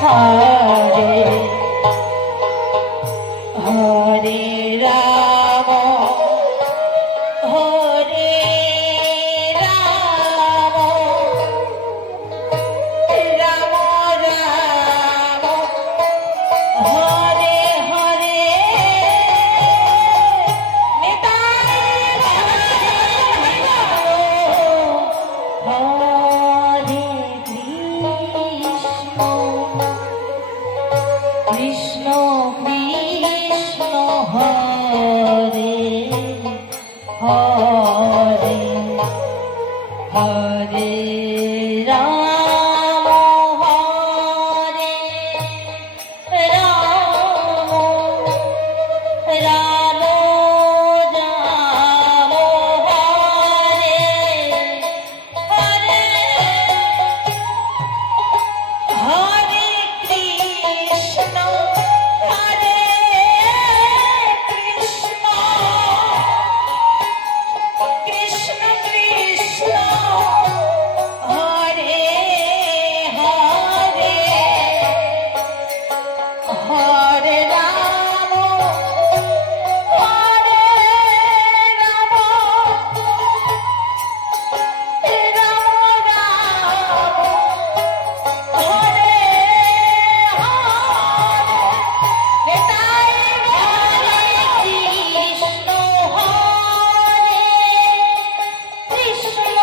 Hare Hare Ram হরে Ram Ram Ram Hare Hare Nitai হরে Krishna Krishna Hare Hare Hare Ram হরে Ram Ram Ram Hare Hare Hare Krishna হরে Krishna Krishna Krishna Hare Hare Hare Ram হরে Ram Ram Ram Hare Hare Nitai হরে Krishna হরে Krishna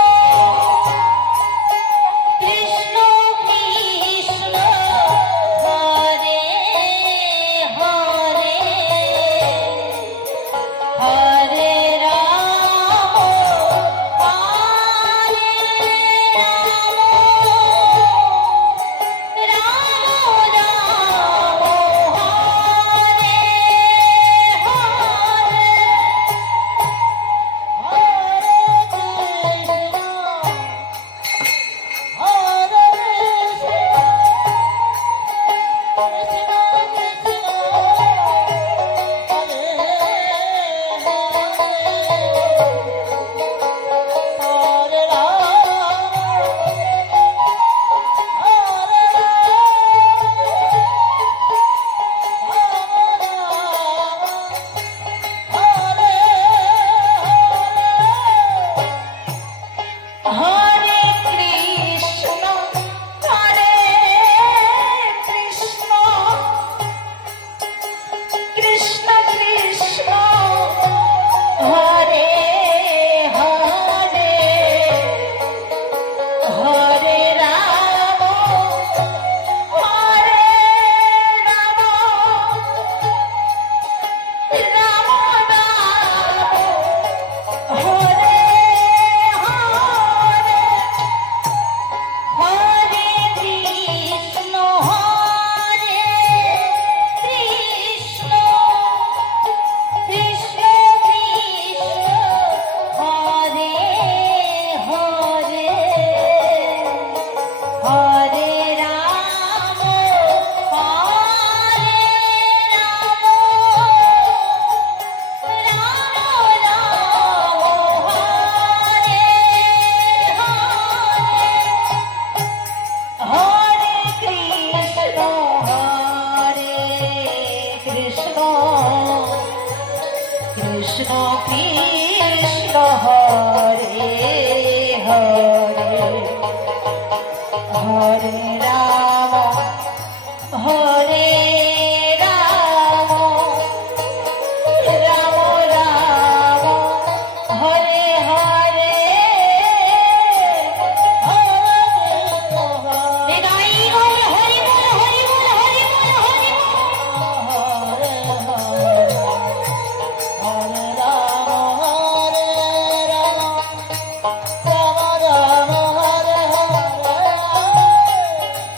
Krishna Krishna Hare Hare Hare Ram হরে Ram Ram Hare Hare Krishna হরে Krishna Krishna Krishna Hare Hare Hare Ram হরে Ram Ram Ram Hare Hare Hare Krishna হরে Krishna Krishna Krishna Hare Hare Hare Ram হরে Ram Ram Ram Hare Hare Hare Krishna হরে Krishna Krishna Krishna Hare Hare Hare Ram হরে Ram Ram Ram Hare Hare Nitai Gour Hari বল Hari বল Hari বল Hari বল হরে Ram হরে Ram Ram Ram Hare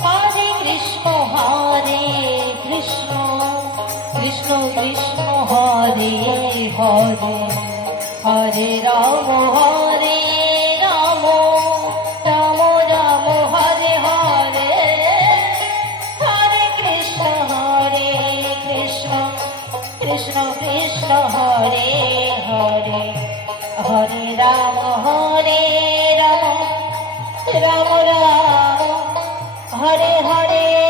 Hare Krishna হরে Krishna Krishna Krishna Hare Hare Hare Ram হরে Ram Ram Ram Hare Hare Hare Krishna Krishna Krishna Hare Hare Hare Ram Ram Ram Hare Hare